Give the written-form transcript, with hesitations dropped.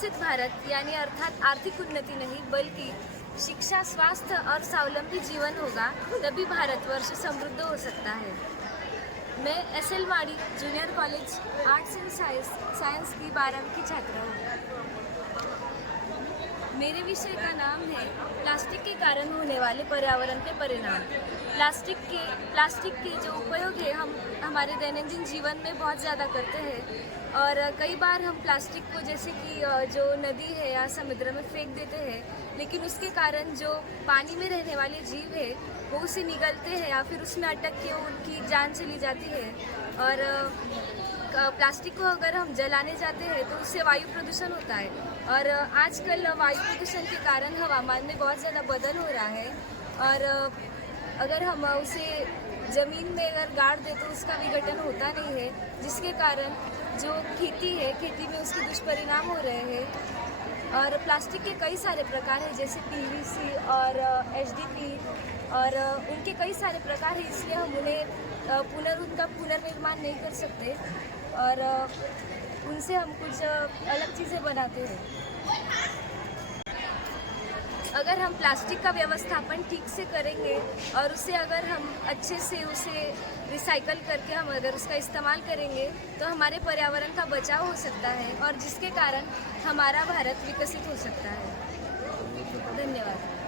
विकसित भारत यानी अर्थात आर्थिक उन्नति नहीं बल्कि शिक्षा, स्वास्थ्य और स्वावलंबी जीवन होगा, तभी भारतवर्ष समृद्ध हो सकता है। मैं SL माड़ी junior college arts and science की 12वीं की छात्रा हूँ। मेरे विषय का नाम है प्लास्टिक के कारण होने वाले पर्यावरण के परिणाम। प्लास्टिक के जो उपयोग है हम हमारे दैनंदिन जीवन में बहुत ज़्यादा करते हैं और कई बार हम प्लास्टिक को जैसे कि जो नदी है या समुद्र में फेंक देते हैं, लेकिन उसके कारण जो पानी में रहने वाले जीव है वो उसे निगलते हैं या फिर उसमें अटक के उनकी जान चली जाती है। और प्लास्टिक को अगर हम जलाने जाते हैं तो उससे वायु प्रदूषण होता है और आजकल वायु प्रदूषण के कारण हवामान में बहुत ज़्यादा बदल हो रहा है और अगर हम उसे ज़मीन में अगर गाड़ दें तो उसका विघटन होता नहीं है, जिसके कारण जो खेती है खेती में उसके दुष्परिणाम हो रहे हैं। और प्लास्टिक के कई सारे प्रकार हैं जैसे PVC और HDPE और उनके कई सारे प्रकार हैं, इसलिए हम उन्हें उनका पुनर्निर्माण नहीं कर सकते और उनसे हम कुछ अलग चीज़ें बनाते हैं। अगर हम प्लास्टिक का व्यवस्थापन ठीक से करेंगे और उसे अगर हम अच्छे से उसे रिसाइकल करके हम अगर उसका इस्तेमाल करेंगे तो हमारे पर्यावरण का बचाव हो सकता है और जिसके कारण हमारा भारत विकसित हो सकता है। धन्यवाद।